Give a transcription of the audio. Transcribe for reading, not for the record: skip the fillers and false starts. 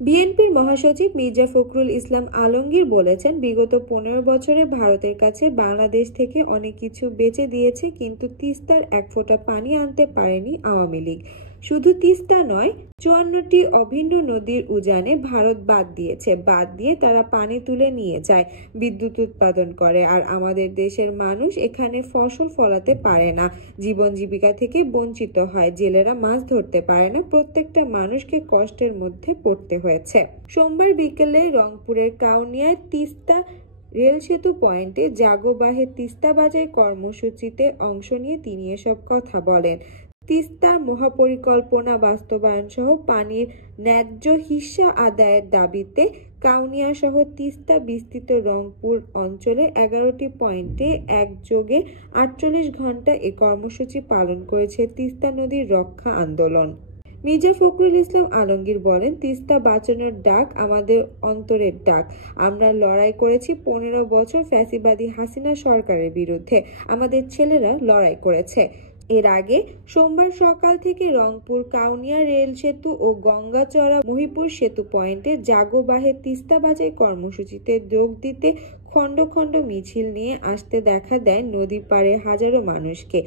বিএনপির মহাসচিব মির্জা ফখরুল ইসলাম আলমগীর বলেছেন, বিগত 15 বছরে ভারতের কাছে বাংলাদেশ থেকে অনেক কিছু বেচে দিয়েছে, কিন্তু তিস্তার এক ফোঁটা পানি আনতে পারেনি আওয়ামী লীগ। শুধু তিস্তা নয়, 54টি অভিন্ন নদীর উজানে ভারত বাঁধ দিয়েছে। বাঁধ দিয়ে তারা পানি তুলে নিয়ে যায়, বিদ্যুৎ উৎপাদন করে, আর আমাদের দেশের মানুষ এখানে ফসল ফলাতে পারে না, জীবন জীবিকা থেকে বঞ্চিত হয়, জেলেরা মাছ ধরতে পারে না, প্রত্যেকটা মানুষকে কষ্টের মধ্যে পড়তে হয়েছে। সোমবার বিকেলে রংপুরের কাউনিয়ায় তিস্তা রেল সেতু পয়েন্টে জাগো বাহে তিস্তা বাজাই কর্মসূচিতে অংশ নিয়ে তিনি এসব কথা বলেন। তিস্তার মহাপরিকল্পনা বাস্তবায়ন সহ পানির ন্যায্য হিস্সা আদায়ের দাবিতে কাউনিয়া সহ তিস্তা বিস্তৃত রংপুর অঞ্চলের 11টি পয়েন্টে একযোগে 48 ঘণ্টা এ কর্মসূচি পালন করেছে তিস্তা নদীর রক্ষা আন্দোলন। মির্জা ফখরুল ইসলাম আলমগীর বলেন, তিস্তা বাঁচানোর ডাক আমাদের অন্তরের ডাক। আমরা লড়াই করেছি 15 বছর ফ্যাসিবাদী হাসিনা সরকারের বিরুদ্ধে, আমাদের ছেলেরা লড়াই করেছে। এর আগে সোমবার সকাল থেকে রংপুর কাউনিয়া রেল সেতু ও গঙ্গাচড়া মহিপুর সেতু পয়েন্টে জাগো বাহে তিস্তা বাজাই কর্মসূচিতে যোগ দিতে খণ্ড খণ্ড মিছিল নিয়ে আসতে দেখা দেয় নদী পাড়ে হাজারো মানুষকে।